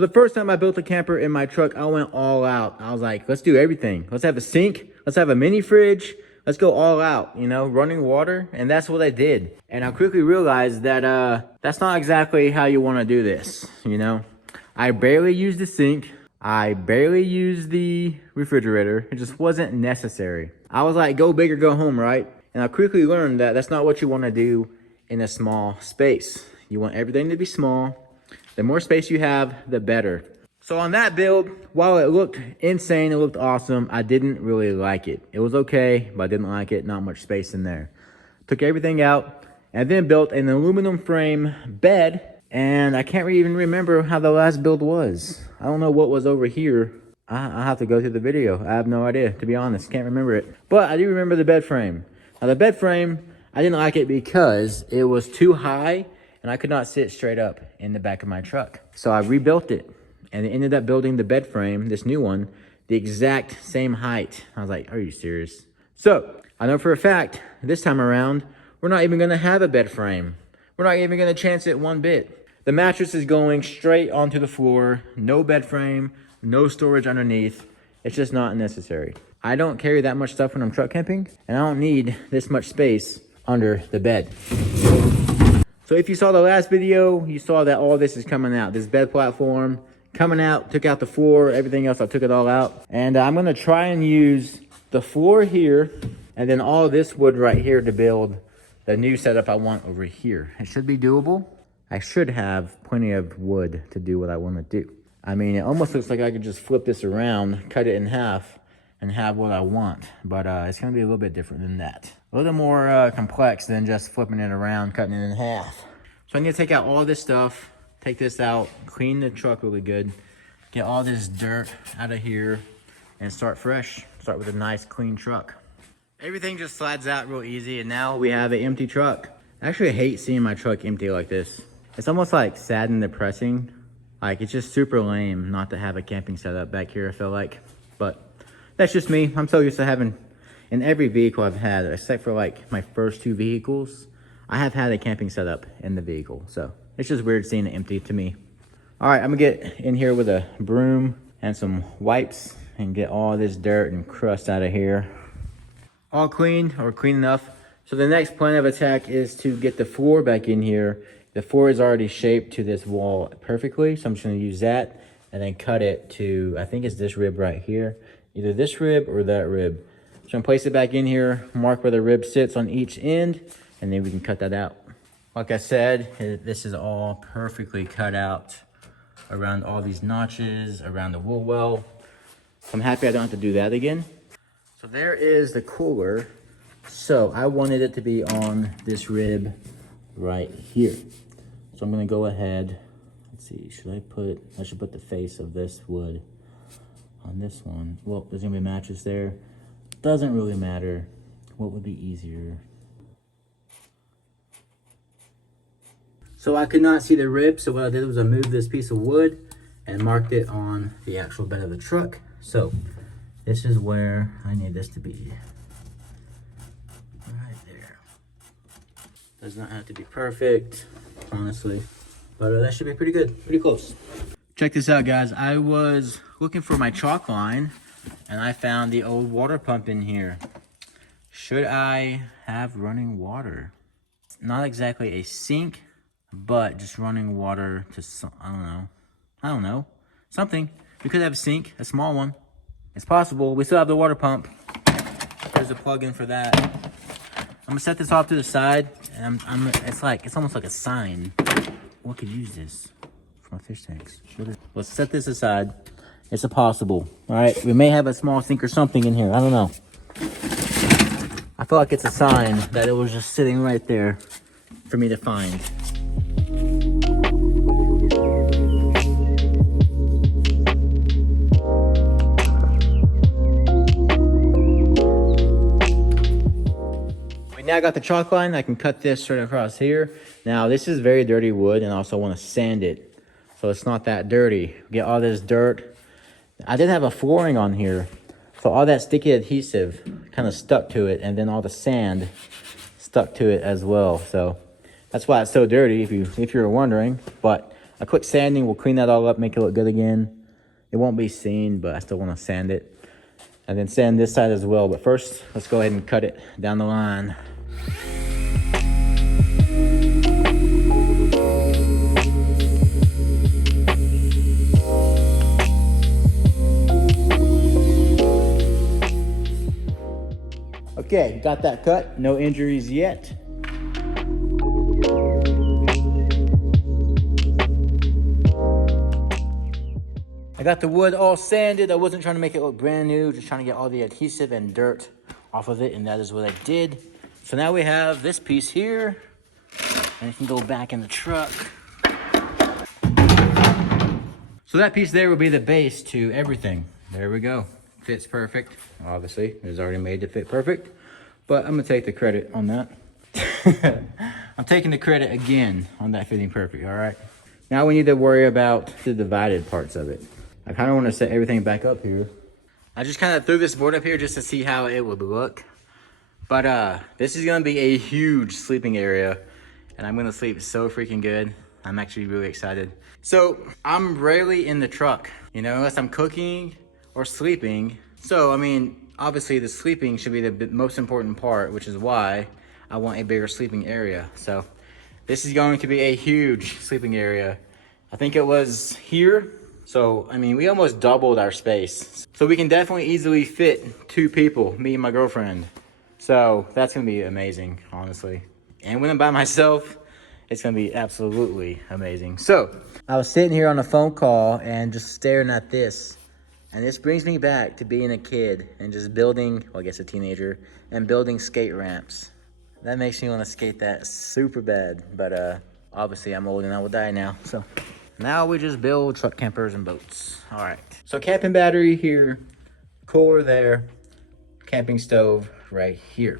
So the first time I built a camper in my truck, I went all out. I was like, let's do everything. Let's have a sink. Let's have a mini fridge. Let's go all out, you know, running water. And that's what I did. And I quickly realized that that's not exactly how you want to do this, you know. I barely used the sink. I barely used the refrigerator. It just wasn't necessary. I was like, go big or go home, right? And I quickly learned that that's not what you want to do in a small space. You want everything to be small. The more space you have, the better. So on that build, while it looked insane, it looked awesome, I didn't really like it. It was okay, but I didn't like it. Not much space in there. Took everything out and then built an aluminum frame bed. And I can't even remember how the last build was. I don't know what was over here. I'll have to go through the video. I have no idea, to be honest. Can't remember it. But I do remember the bed frame. Now the bed frame, I didn't like it because it was too high and I could not sit straight up in the back of my truck. So I rebuilt it and ended up building the bed frame, this new one, the exact same height. I was like, are you serious? So I know for a fact, this time around, we're not even gonna have a bed frame. We're not even gonna chance it one bit. The mattress is going straight onto the floor, no bed frame, no storage underneath. It's just not necessary. I don't carry that much stuff when I'm truck camping, and I don't need this much space under the bed. So if you saw the last video, you saw that all this is coming out. This bed platform coming out, took out the floor, everything else, I took it all out. And I'm gonna try and use the floor here, and then all this wood right here to build the new setup I want over here. It should be doable. I should have plenty of wood to do what I want to do. I mean, it almost looks like I could just flip this around, cut it in half, and have what I want. But it's going to be a little bit different than that. A little more complex than just flipping it around, cutting it in half. So I need to take out all this stuff, take this out, clean the truck really good, get all this dirt out of here, and start fresh. Start with a nice, clean truck. Everything just slides out real easy, and now we have an empty truck. I actually hate seeing my truck empty like this. It's almost like sad and depressing. Like, it's just super lame not to have a camping setup back here, I feel like. But that's just me. I'm so used to having, in every vehicle I've had, except for like my first 2 vehicles, I have had a camping setup in the vehicle. So it's just weird seeing it empty to me. All right, I'm gonna get in here with a broom and some wipes and get all this dirt and crust out of here. All clean, or clean enough. So the next plan of attack is to get the floor back in here. The floor is already shaped to this wall perfectly, so I'm just gonna use that and then cut it to, I think it's this rib right here. Either this rib or that rib. So I'm gonna place it back in here, mark where the rib sits on each end, and then we can cut that out. Like I said, this is all perfectly cut out around all these notches, around the wool well. So I'm happy I don't have to do that again. So there is the cooler. So I wanted it to be on this rib right here. So I'm gonna go ahead, let's see, I should put the face of this wood on this one. Well, there's gonna be a mattress there. Doesn't really matter. What would be easier? So I could not see the rib, so what I did was I moved this piece of wood and marked it on the actual bed of the truck. So this is where I need this to be. Right there. Does not have to be perfect, honestly, but that should be pretty good, pretty close. Check this out, guys. I was looking for my chalk line and I found the old water pump in here. Should I have running water? Not exactly a sink, but just running water to some, I don't know, something. We could have a sink, a small one. It's possible. We still have the water pump. There's a plug-in for that. I'm gonna set this off to the side, and it's almost like a sign. What could use this for my fish tanks? Let's set this aside. It's a possible. All right, we may have a small sink or something in here. I don't know. I feel like it's a sign that it was just sitting right there for me to find. Now I got the chalk line. I can cut this straight across here. Now this is very dirty wood, and I also want to sand it so it's not that dirty. Get all this dirt. I did have a flooring on here, so all that sticky adhesive kind of stuck to it, and then all the sand stuck to it as well. So that's why it's so dirty, if you're wondering. But A quick sanding will clean that all up, make it look good again. It won't be seen, but I still want to sand it. And then sand this side as well. But first, let's go ahead and cut it down the line. Okay, got that cut. No injuries yet. I got the wood all sanded. I wasn't trying to make it look brand new, just trying to get all the adhesive and dirt off of it, and that is what I did. So now we have this piece here, and it can go back in the truck. So that piece there will be the base to everything. There we go. Fits perfect. Obviously, it was already made to fit perfect, but I'm gonna take the credit on that. I'm taking the credit again on that fitting perfect, all right? Now we need to worry about the divided parts of it. I kind of want to set everything back up here. I just kind of threw this board up here just to see how it would look. But this is going to be a huge sleeping area, and I'm going to sleep so freaking good. I'm actually really excited. So I'm rarely in the truck, you know, unless I'm cooking or sleeping. So, I mean, obviously the sleeping should be the most important part, which is why I want a bigger sleeping area. So this is going to be a huge sleeping area. I think it was here. So, I mean, we almost doubled our space. So we can definitely easily fit 2 people, me and my girlfriend. So that's gonna be amazing, honestly. And when I'm by myself, it's gonna be absolutely amazing. So I was sitting here on a phone call and just staring at this. And this brings me back to being a kid and just building, well, I guess a teenager, and building skate ramps. That makes me wanna skate that super bad. But obviously I'm old and I will die now, so. Now we just build truck campers and boats. All right. So camping battery here, cooler there, camping stove right here.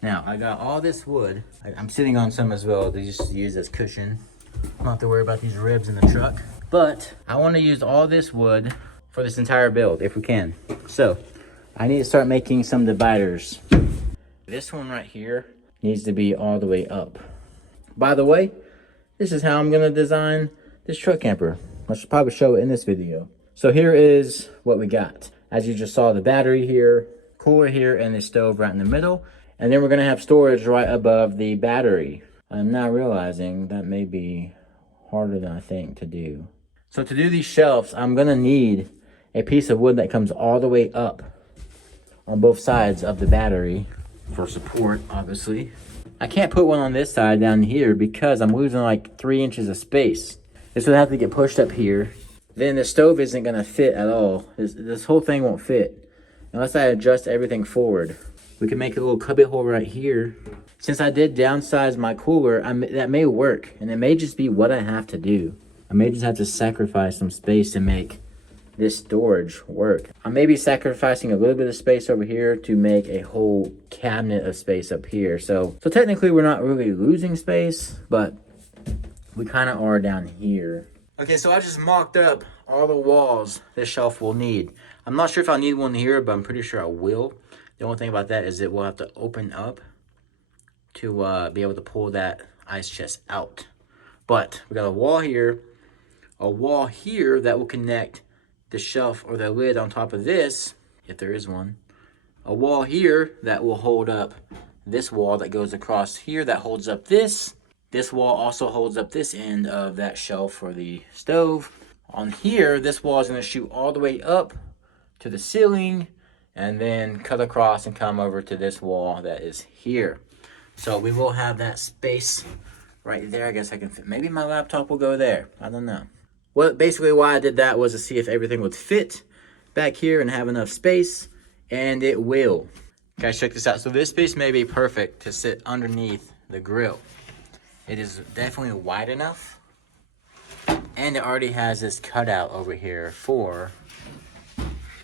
Now I got all this wood. I'm sitting on some as well to just use as cushion. I don't have to worry about these ribs in the truck. But I want to use all this wood for this entire build if we can. So I need to start making some dividers. This one right here needs to be all the way up. By the way, this is how I'm gonna design this truck camper. I should probably show it in this video. So here is what we got. As you just saw, the battery here, cooler here, and the stove right in the middle. And then we're gonna have storage right above the battery. I'm now realizing that may be harder than I think to do. So to do these shelves, I'm gonna need a piece of wood that comes all the way up on both sides of the battery for support, obviously. I can't put one on this side down here because I'm losing like 3 inches of space. This would have to get pushed up here. Then the stove isn't gonna fit at all. This whole thing won't fit unless I adjust everything forward. We can make a little cubby hole right here. Since I did downsize my cooler, that may work, and it may just be what I have to do. I may just have to sacrifice some space to make this storage work. I may be sacrificing a little bit of space over here to make a whole cabinet of space up here. So technically we're not really losing space, but we kind of are down here. Okay, so I just mocked up all the walls this shelf will need. I'm not sure if I'll need one here, but I'm pretty sure I will. The only thing about that is it will have to open up to be able to pull that ice chest out. But we got a wall here that will connect the shelf or the lid on top of this, if there is one. A wall here that will hold up this wall that goes across here that holds up this. This wall also holds up this end of that shelf for the stove. On here, this wall is going to shoot all the way up to the ceiling and then cut across and come over to this wall that is here. So we will have that space right there. I guess I can fit. Maybe my laptop will go there. I don't know. Well, basically why I did that was to see if everything would fit back here and have enough space, and it will. Guys, check this out. So this piece may be perfect to sit underneath the grill. It is definitely wide enough, and it already has this cutout over here for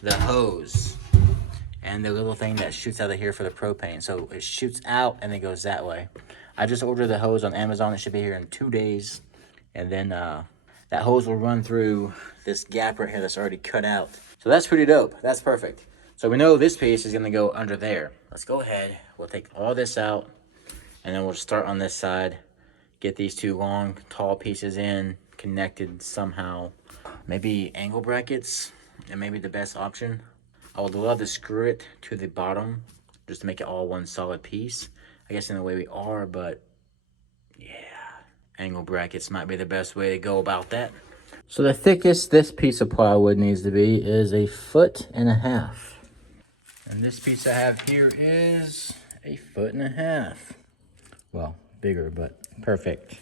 the hose and the little thing that shoots out of here for the propane. So it shoots out and it goes that way. I just ordered the hose on Amazon. It should be here in 2 days, and then that hose will run through this gap right here that's already cut out. So that's pretty dope. That's perfect. So we know this piece is gonna go under there. Let's go ahead. We'll take all this out, and then we'll start on this side. Get these 2 long, tall pieces in, connected somehow. Maybe angle brackets, and maybe the best option. I would love to screw it to the bottom just to make it all one solid piece. I guess in the way we are, but yeah, angle brackets might be the best way to go about that. So the thickest this piece of plywood needs to be is 1.5 feet. And this piece I have here is 1.5 feet. Well, bigger, but perfect.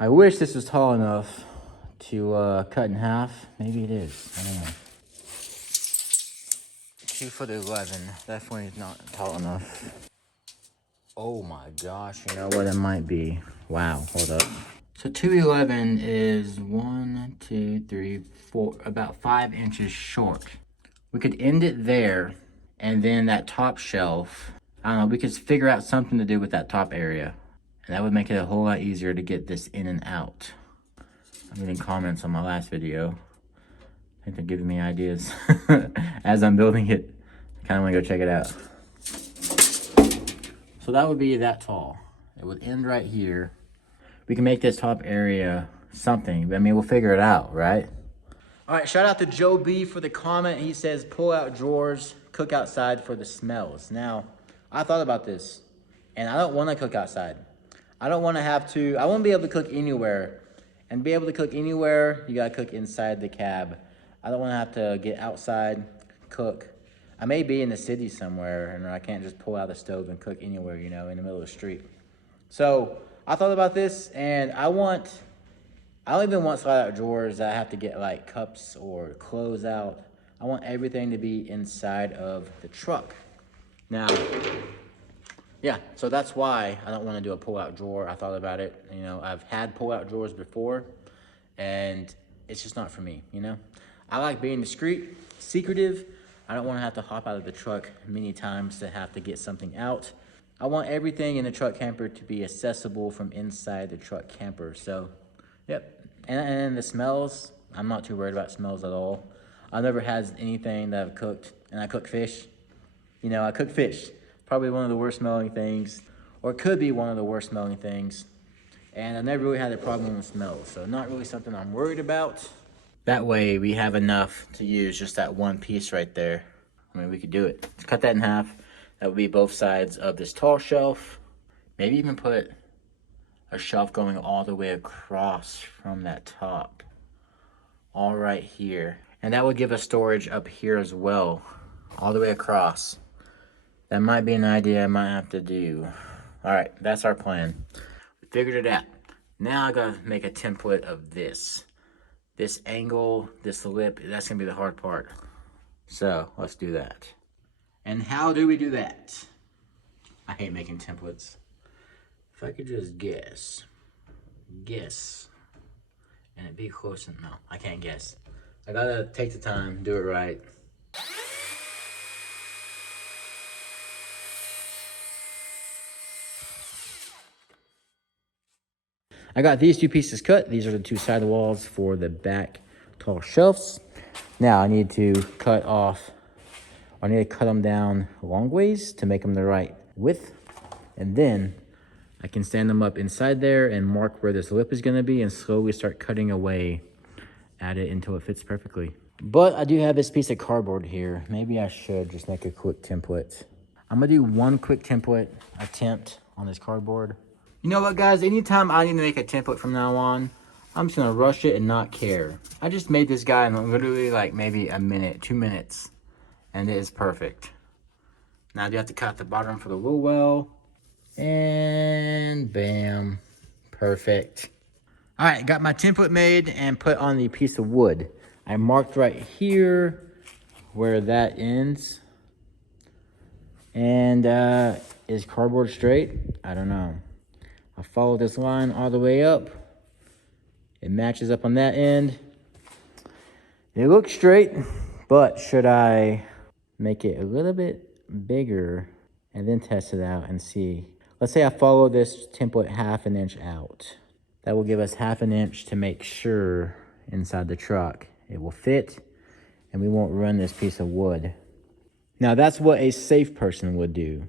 I wish this was tall enough to cut in half. Maybe it is, I don't know. 2'11", definitely not tall enough. Oh my gosh, you know what it might be. Wow, hold up. So 2'11" is 1, 2, 3, 4, about 5 inches short. We could end it there, and then that top shelf, I don't know, we could figure out something to do with that top area. And that would make it a whole lot easier to get this in and out. I'm getting comments on my last video. I think they're giving me ideas as I'm building it. I kind of want to go check it out. So that would be that tall. It would end right here. We can make this top area something. I mean, we'll figure it out, right? All right, shout out to Joe B for the comment. He says, pull out drawers, cook outside for the smells. Now, I thought about this, and I don't want to cook outside. I don't want to have to, I won't be able to cook anywhere. And be able to cook anywhere, you gotta cook inside the cab. I don't want to have to get outside, cook. I may be in the city somewhere, and I can't just pull out the stove and cook anywhere, you know, in the middle of the street. So I thought about this, and I don't even want slide-out drawers that I have to get like cups or clothes out. I want everything to be inside of the truck. Now, yeah, so that's why I don't want to do a pull-out drawer. I thought about it. You know, I've had pull-out drawers before, and it's just not for me, you know? I like being discreet, secretive. I don't want to have to hop out of the truck many times to have to get something out. I want everything in the truck camper to be accessible from inside the truck camper. So, yep. And the smells, I'm not too worried about smells at all. I've never had anything that I've cooked, and I cook fish. You know, I cook fish. Probably one of the worst smelling things, or it could be one of the worst smelling things. And I've never really had a problem with smells, so not really something I'm worried about. That way we have enough to use just that one piece right there. I mean, we could do it. Let's cut that in half. That would be both sides of this tall shelf. Maybe even put a shelf going all the way across from that top. All right here. And that would give us storage up here as well, all the way across. That might be an idea I might have to do. All right, that's our plan. We figured it out. Now I gotta make a template of this. This angle, this lip, that's gonna be the hard part. So let's do that. And how do we do that? I hate making templates. If I could just guess, and it'd be close enough. No, I can't guess. I gotta take the time, do it right. I got these two pieces cut. These are the two side walls for the back tall shelves. Now I need to cut them down long ways to make them the right width. And then I can stand them up inside there and mark where this lip is gonna be and slowly start cutting away at it until it fits perfectly. But I do have this piece of cardboard here. Maybe I should just make a quick template. I'm gonna do one quick template attempt on this cardboard. You know what, guys? Anytime I need to make a template from now on, I'm just gonna rush it and not care. I just made this guy in literally like maybe a minute, 2 minutes, and it is perfect. Now I do have to cut the bottom for the wool well, and bam, perfect. All right, got my template made and put on the piece of wood. I marked right here where that ends. And is cardboard straight? I don't know. I follow this line all the way up. It matches up on that end. It looks straight, but should I make it a little bit bigger and then test it out and see? Let's say I follow this template 1/2 inch out. That will give us 1/2 inch to make sure inside the truck it will fit and we won't run this piece of wood. Now that's what a safe person would do.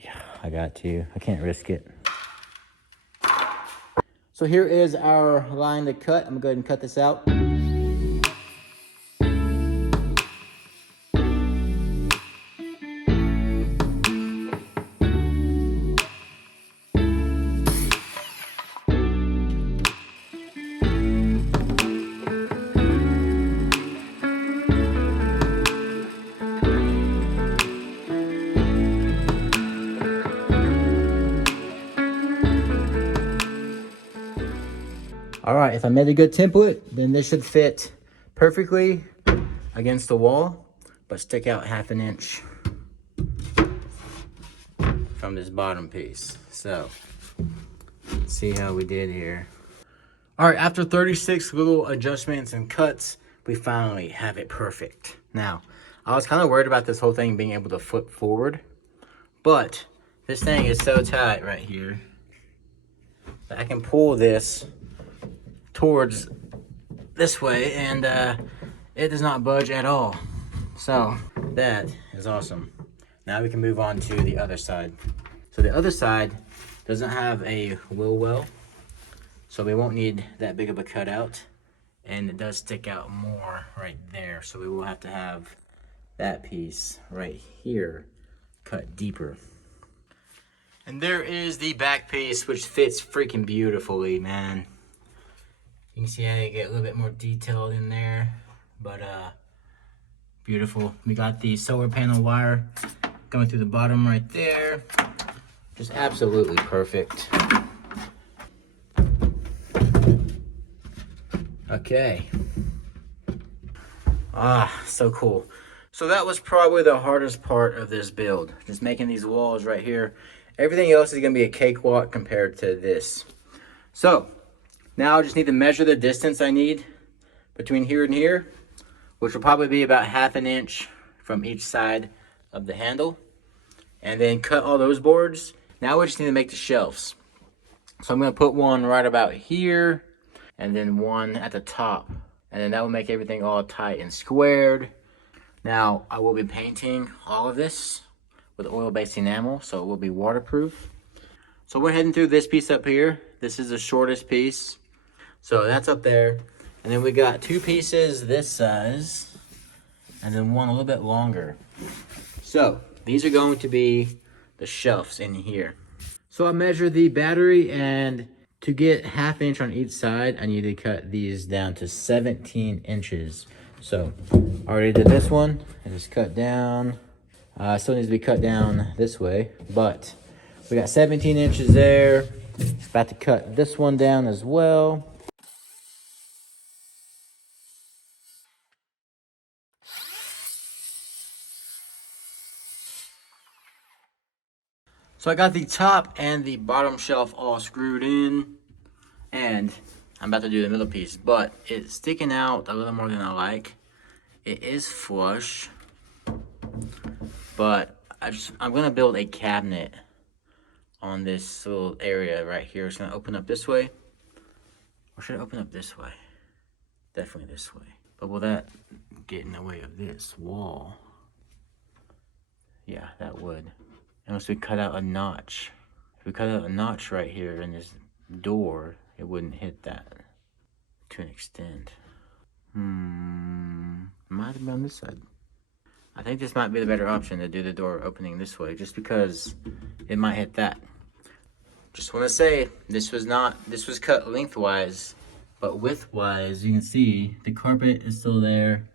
Yeah, I can't risk it. So here is our line to cut. I'm gonna go ahead and cut this out. All right, if I made a good template, then this should fit perfectly against the wall, but stick out 1/2 inch from this bottom piece. So, let's see how we did here. All right, after 36 little adjustments and cuts, we finally have it perfect. Now, I was kind of worried about this whole thing being able to flip forward, but this thing is so tight right here that I can pull this towards this way and it does not budge at all. So that is awesome. Now we can move on to the other side. So the other side doesn't have a wheel well, so we won't need that big of a cutout, and it does stick out more right there, so we will have to have that piece right here cut deeper. And there is the back piece, which fits freaking beautifully, man. You can see how you get a little bit more detailed in there, but beautiful. We got the solar panel wire going through the bottom right there. Just absolutely perfect. Okay. So cool. So that was probably the hardest part of this build, just making these walls right here. Everything else is gonna be a cakewalk compared to this. So now I just need to measure the distance I need between here and here, which will probably be about 1/2 inch from each side of the handle, and then cut all those boards. Now we just need to make the shelves. So I'm gonna put one right about here, and then one at the top, and then that will make everything all tight and squared. Now I will be painting all of this with oil-based enamel, so it will be waterproof. So we're heading through this piece up here. This is the shortest piece. So that's up there. And then we got 2 pieces this size, and then one a little bit longer. So these are going to be the shelves in here. So I measured the battery, and to get 1/2 inch on each side, I need to cut these down to 17 inches. So I already did this one. I just cut down. Still needs to be cut down this way, but we got 17 inches there. About to cut this one down as well. So I got the top and the bottom shelf all screwed in, and I'm about to do the middle piece, but it's sticking out a little more than I like. It is flush, but I'm gonna build a cabinet on this little area right here. It's gonna open up this way, or should it open up this way? Definitely this way. But will that get in the way of this wall? Yeah, that would. Unless we cut out a notch. If we cut out a notch right here in this door, it wouldn't hit that to an extent. Might have been on this side. I think this might be the better option to do the door opening this way, just because it might hit that. Just want to say, this was cut lengthwise, but widthwise, you can see the carpet is still there.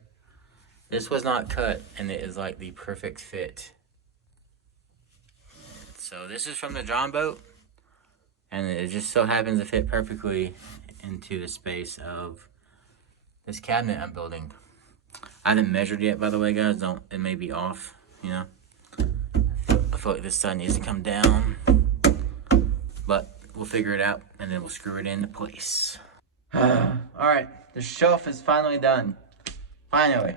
This was not cut, and it is like the perfect fit. So this is from the John boat, and it just so happens to fit perfectly into the space of this cabinet I'm building. I haven't measured yet, by the way, guys. It may be off, you know. I feel like this side needs to come down, but we'll figure it out, and then we'll screw it into place. All right, the shelf is finally done. Finally.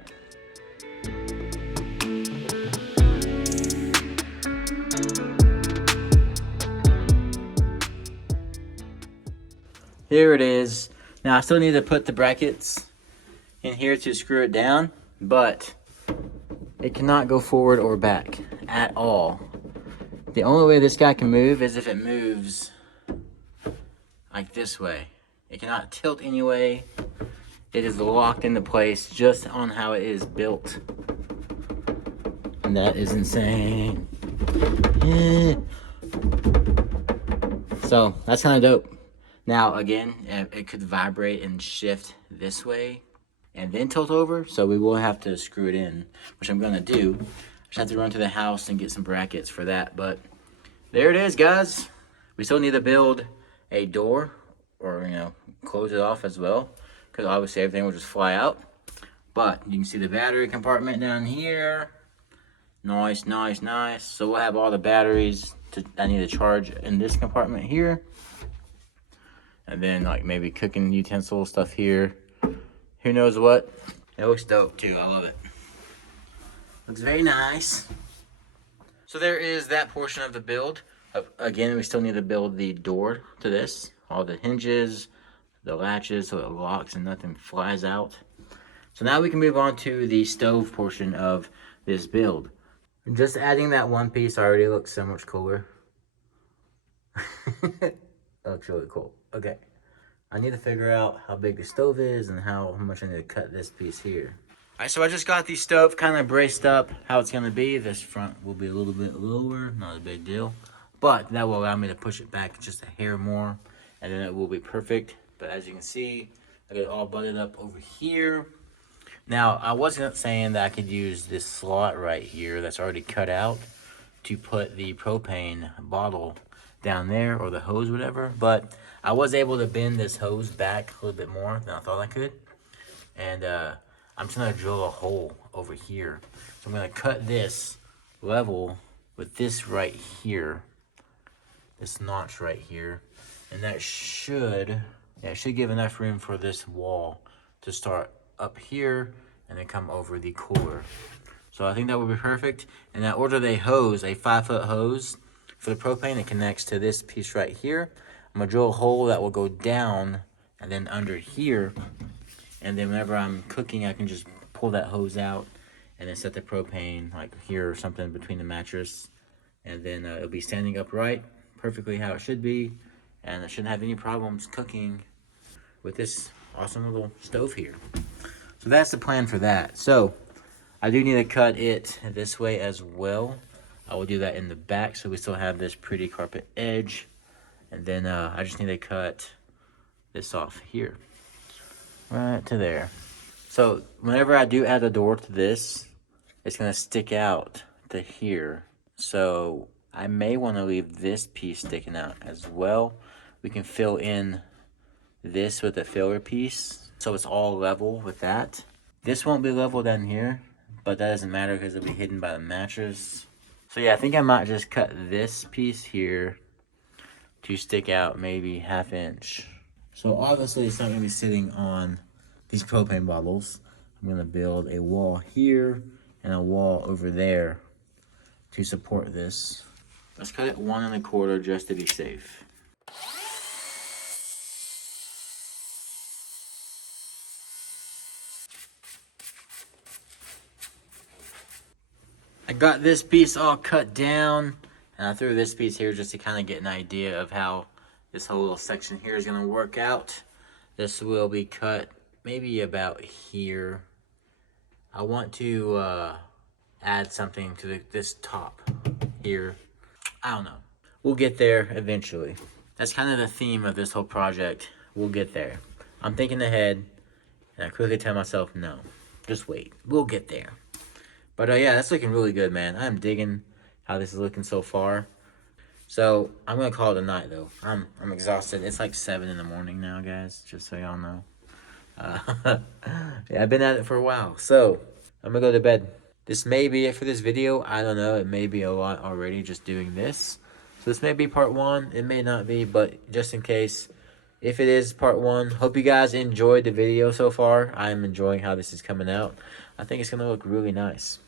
Here it is. Now I still need to put the brackets in here to screw it down, but it cannot go forward or back at all. The only way this guy can move is if it moves like this way. It cannot tilt anyway. It is locked into place just on how it is built. And that is insane. So that's kind of dope. Now again, it could vibrate and shift this way and then tilt over. So we will have to screw it in, which I'm gonna do. Just have to run to the house and get some brackets for that. But there it is, guys. We still need to build a door, or close it off as well, because obviously everything will just fly out. But you can see the battery compartment down here. Nice. So we'll have all the batteries I need to charge in this compartment here. And then like maybe cooking utensil stuff here. Who knows what. It looks dope too, I love it. Looks very nice. So there is that portion of the build. Again, we still need to build the door to this. All the hinges, the latches, so it locks and nothing flies out. So now we can move on to the stove portion of this build. Just adding that one piece already looks so much cooler. That looks really cool. Okay. I need to figure out how big the stove is and how much I need to cut this piece here. Alright, so I just got the stove kind of braced up how it's going to be. This front will be a little bit lower, not a big deal. But that will allow me to push it back just a hair more, and then it will be perfect. But as you can see, I got it all butted up over here. Now, I wasn't saying that I could use this slot right here that's already cut out to put the propane bottle down there, or the hose, whatever. But I was able to bend this hose back a little bit more than I thought I could. And I'm just gonna drill a hole over here. So I'm gonna cut this level with this right here, this notch right here, and that should give enough room for this wall to start up here and then come over the cooler. So I think that would be perfect. And I ordered a hose, a 5-foot hose for the propane. It connects to this piece right here. I'm gonna drill a hole that will go down and then under here. And then whenever I'm cooking, I can just pull that hose out and then set the propane like here or something between the mattress. And then it'll be standing upright, perfectly how it should be. And I shouldn't have any problems cooking with this awesome little stove here. So that's the plan for that. So I do need to cut it this way as well. I will do that in the back so we still have this pretty carpet edge. And then I just need to cut this off here, right to there. So whenever I do add a door to this, it's gonna stick out to here. So I may want to leave this piece sticking out as well. We can fill in this with a filler piece, so it's all level with that. This won't be level down here, but that doesn't matter because it'll be hidden by the mattress. So yeah, I think I might just cut this piece here to stick out maybe 1/2 inch. So obviously it's not going to be sitting on these propane bottles. I'm going to build a wall here and a wall over there to support this. Let's cut it 1 1/4 just to be safe. I got this piece all cut down, and I threw this piece here just to kind of get an idea of how this whole little section here is going to work out. This will be cut maybe about here. I want to add something to this top here. I don't know. We'll get there eventually. That's kind of the theme of this whole project. We'll get there. I'm thinking ahead, and I quickly tell myself, no, just wait. We'll get there. But yeah, that's looking really good, man. I'm digging how this is looking so far. So I'm gonna call it a night though. I'm exhausted. It's like 7 in the morning now, guys, just so y'all know. Yeah, I've been at it for a while. So I'm gonna go to bed. This may be it for this video. I don't know. It may be a lot already just doing this. So this may be part 1. It may not be, but just in case, if it is part 1, hope you guys enjoyed the video so far. I'm enjoying how this is coming out. I think it's gonna look really nice.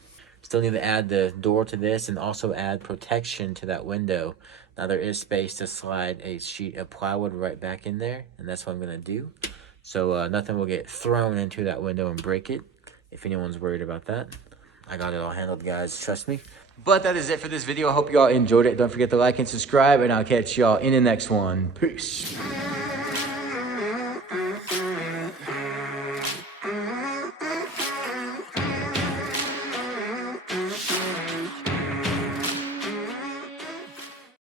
Still need to add the door to this and also add protection to that window. Now there is space to slide a sheet of plywood right back in there, and that's what I'm gonna do. So nothing will get thrown into that window and break it, if anyone's worried about that. I got it all handled, guys, trust me. But that is it for this video. I hope y'all enjoyed it. Don't forget to like and subscribe, and I'll catch y'all in the next one. Peace.